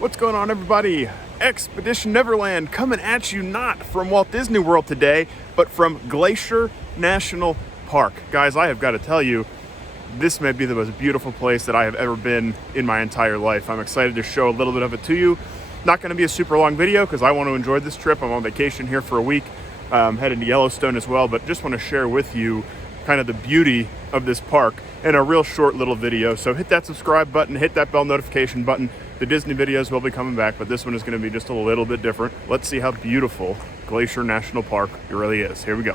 What's going on, everybody? Expedition Neverland coming at you not from Walt Disney World today, but from Glacier National Park. Guys, I have got to tell you, this may be the most beautiful place that I have ever been in my entire life. I'm excited to show a little bit of it to you. Not going to be a super long video because I want to enjoy this trip. I'm on vacation here for a week, heading to Yellowstone as well, but just want to share with you kind of the beauty of this park in a real short little video. So hit that subscribe button, hit that bell notification button. The Disney videos will be coming back, but this one is going to be just a little bit different. Let's see how beautiful Glacier National Park really is. Here we go.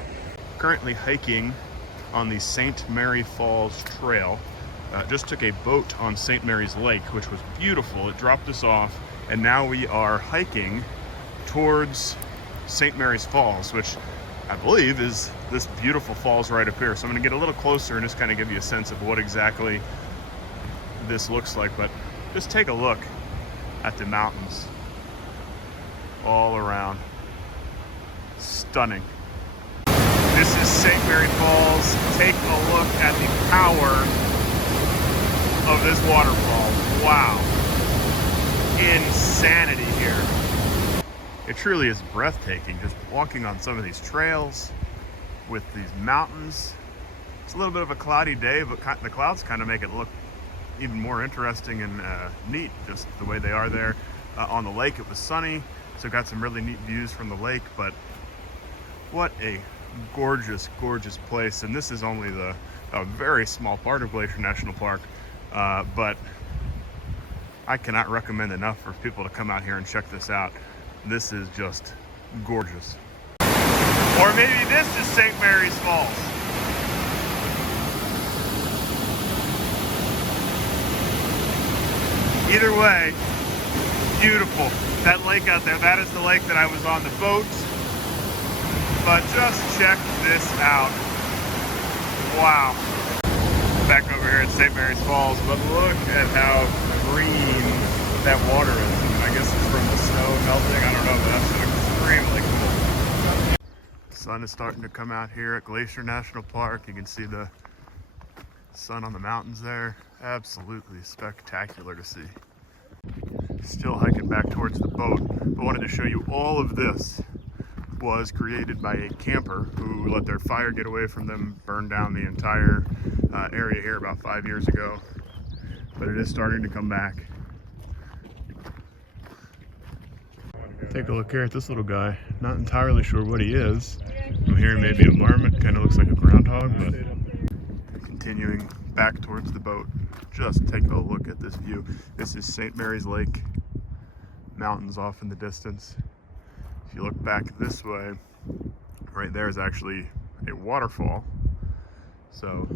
Currently hiking on the St. Mary Falls Trail. Just took a boat on St. Mary's Lake, which was beautiful. It dropped us off, and now we are hiking towards St. Mary's Falls, which I believe is this beautiful falls right up here. So I'm going to get a little closer and just kind of give you a sense of what exactly this looks like. But just take a look at the mountains all around. Stunning. This is St. Mary Falls. Take a look at the power of this waterfall. Wow. Insanity here. It truly is breathtaking just walking on some of these trails with these mountains. It's a little bit of a cloudy day, but the clouds kind of make it look even more interesting and neat, just the way they are there. On the lake, it was sunny, so got some really neat views from the lake, but what a gorgeous, gorgeous place. And this is only a very small part of Glacier National Park, but I cannot recommend enough for people to come out here and check this out. This is just gorgeous. Or maybe this is St. Mary's Falls. Either way, beautiful. That lake out there, that is the lake that I was on the boat. But just check this out. Wow. Back over here at St. Mary's Falls, but look at how green that water is. I guess it's from the snow melting, I don't know, but that's extremely cool. The sun is starting to come out here at Glacier National Park. You can see the sun on the mountains there. Absolutely spectacular to see. Still hiking back towards the boat, but wanted to show you all of this was created by a camper who let their fire get away from them, burned down the entire area here about 5 years ago, but it is starting to come back. Take a look here at this little guy. Not entirely sure what he is. I'm hearing maybe a marmot, kind of looks like a groundhog, but continuing back towards the boat. Just take a look at this view. This is St. Mary's Lake, mountains off in the distance. If you look back this way, right there is actually a waterfall. So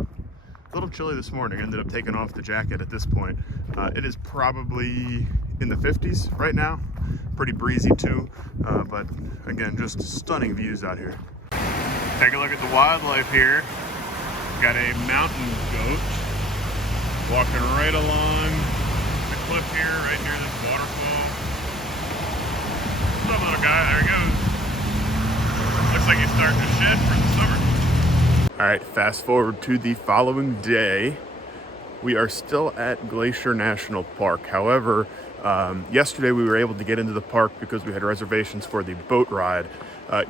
a little chilly this morning. Ended up taking off the jacket at this point. It is probably in the 50s right now. Pretty breezy too, but again, just stunning views out here. Take a look at the wildlife here. Got a mountain goat walking right along the cliff here, right near this waterfall. What's up, little guy? There he goes. Looks like he's starting to shed for the summer. All right, fast forward to the following day. We are still at Glacier National Park. However, yesterday we were able to get into the park because we had reservations for the boat ride.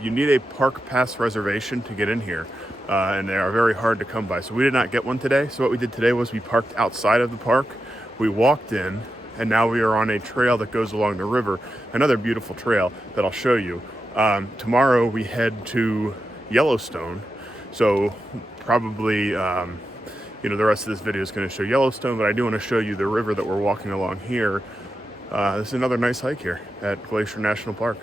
You need a park pass reservation to get in here, and they are very hard to come by. So we did not get one today. So what we did today was we parked outside of the park. We walked in, and now we are on a trail that goes along the river, another beautiful trail that I'll show you. Tomorrow we head to Yellowstone. So probably, the rest of this video is going to show Yellowstone, but I do want to show you the river that we're walking along here. This is another nice hike here at Glacier National Park.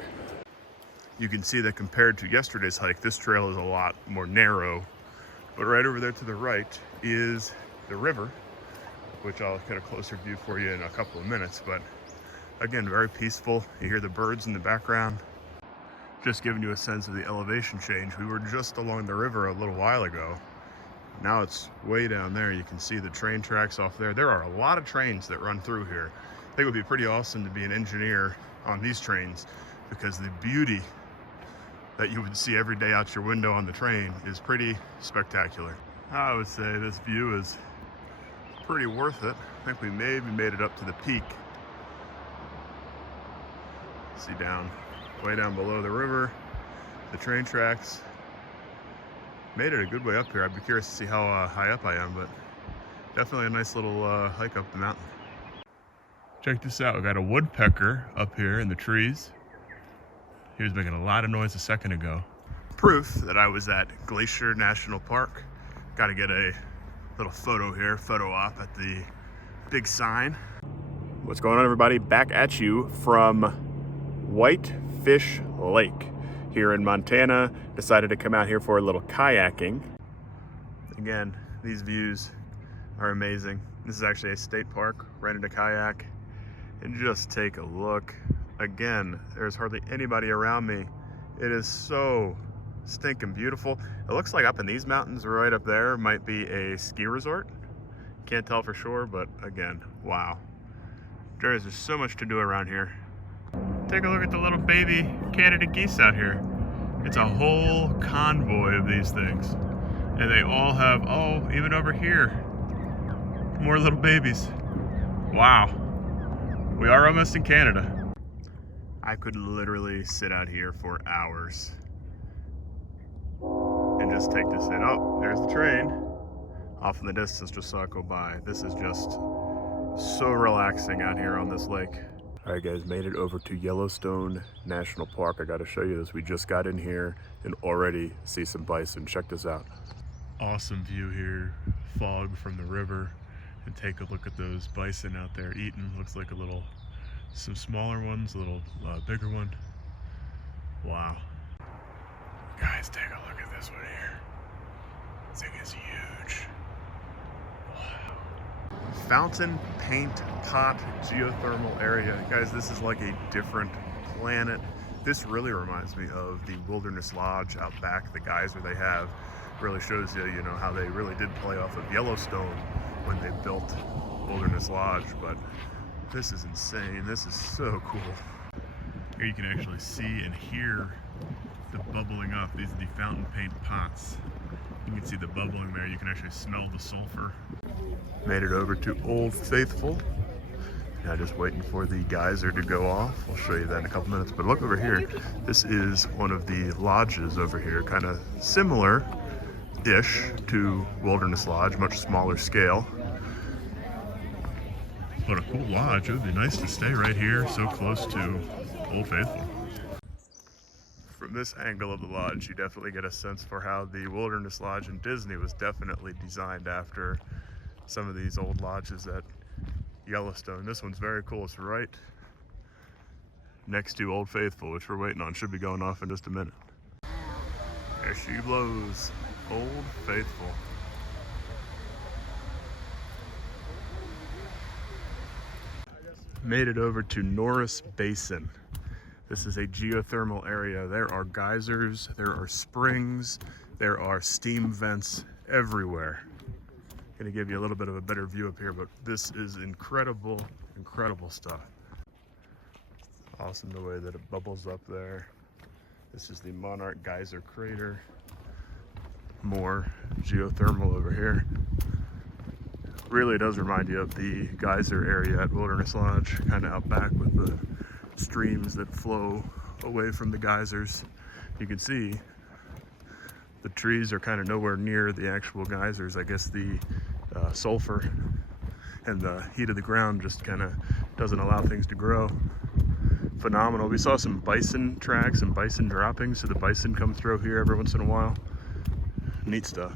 You can see that compared to yesterday's hike, this trail is a lot more narrow. But right over there to the right is the river, which I'll get a closer view for you in a couple of minutes. But again, very peaceful. You hear the birds in the background. Just giving you a sense of the elevation change. We were just along the river a little while ago. Now it's way down there. You can see the train tracks off there. There are a lot of trains that run through here. I think it would be pretty awesome to be an engineer on these trains, because the beauty that you would see every day out your window on the train is pretty spectacular. I would say this view is pretty worth it. I think we maybe made it up to the peak See down, way down below the river, the train tracks. Made it a good way up here. I'd be curious to see how high up I am, but definitely a nice little hike up the mountain. Check this out, we got a woodpecker up here in the trees. He was making a lot of noise a second ago. Proof that I was at Glacier National Park. Got to get a little photo here, photo op at the big sign. What's going on, everybody? Back at you from Whitefish Lake here in Montana. Decided to come out here for a little kayaking. Again, these views are amazing. This is actually a state park. Rented a kayak and just take a look. Again, there's hardly anybody around me. It is so stinking beautiful. It looks like up in these mountains right up there might be a ski resort. Can't tell for sure, but again, wow. There is just so much to do around here. Take a look at the little baby Canada geese out here. It's a whole convoy of these things. And they all have, oh, even over here, more little babies. Wow. We are almost in Canada. I could literally sit out here for hours and just take this in. Oh, there's the train off in the distance, just saw it go by. This is just so relaxing out here on this lake. All right, guys, made it over to Yellowstone National Park. I got to show you this. We just got in here and already see some bison. Check this out. Awesome view here, fog from the river, and take a look at those bison out there eating. Looks like some smaller ones, a little bigger one. Wow. Guys, take a look at this one here. This thing is huge. Wow. Fountain paint pot geothermal area. Guys, this is like a different planet. This really reminds me of the Wilderness Lodge out back, the geyser they have. Really shows you, you know, how they really did play off of Yellowstone when they built Wilderness Lodge, but this is insane. This is so cool. Here you can actually see and hear the bubbling up. These are the fountain paint pots. You can see the bubbling there. You can actually smell the sulfur. Made it over to Old Faithful. Now just waiting for the geyser to go off. I'll show you that in a couple minutes. But look over here. This is one of the lodges over here, kind of similar-ish to Wilderness Lodge, much smaller scale. But a cool lodge. It would be nice to stay right here, so close to Old Faithful. From this angle of the lodge, you definitely get a sense for how the Wilderness Lodge in Disney was definitely designed after some of these old lodges at Yellowstone. This one's very cool. It's right next to Old Faithful, which we're waiting on. Should be going off in just a minute. There she blows. Old Faithful. Made it over to Norris Basin. This is a geothermal area. There are geysers, there are springs, there are steam vents everywhere. Gonna give you a little bit of a better view up here, but this is incredible, incredible stuff. Awesome the way that it bubbles up there. This is the Monarch Geyser Crater. More geothermal over here. Really does remind you of the geyser area at Wilderness Lodge, kind of out back with the streams that flow away from the geysers. You can see the trees are kind of nowhere near the actual geysers. I guess the sulfur and the heat of the ground just kind of doesn't allow things to grow. Phenomenal. We saw some bison tracks and bison droppings, so the bison come through here every once in a while. Neat stuff.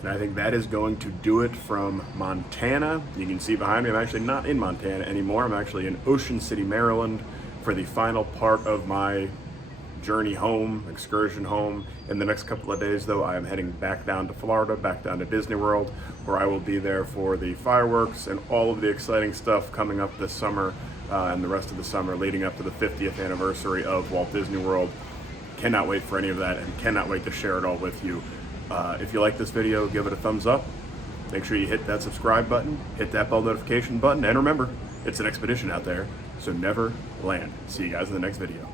And I think that is going to do it from Montana. You can see behind me, I'm actually not in Montana anymore. I'm actually in Ocean City, Maryland for the final part of my journey home, excursion home. In the next couple of days though, I am heading back down to Florida, back down to Disney World, where I will be there for the fireworks and all of the exciting stuff coming up this summer and the rest of the summer leading up to the 50th anniversary of Walt Disney World. Cannot wait for any of that and cannot wait to share it all with you. If you like this video, give it a thumbs up. Make sure you hit that subscribe button, hit that bell notification button, and remember, it's an expedition out there, so never land. See you guys in the next video.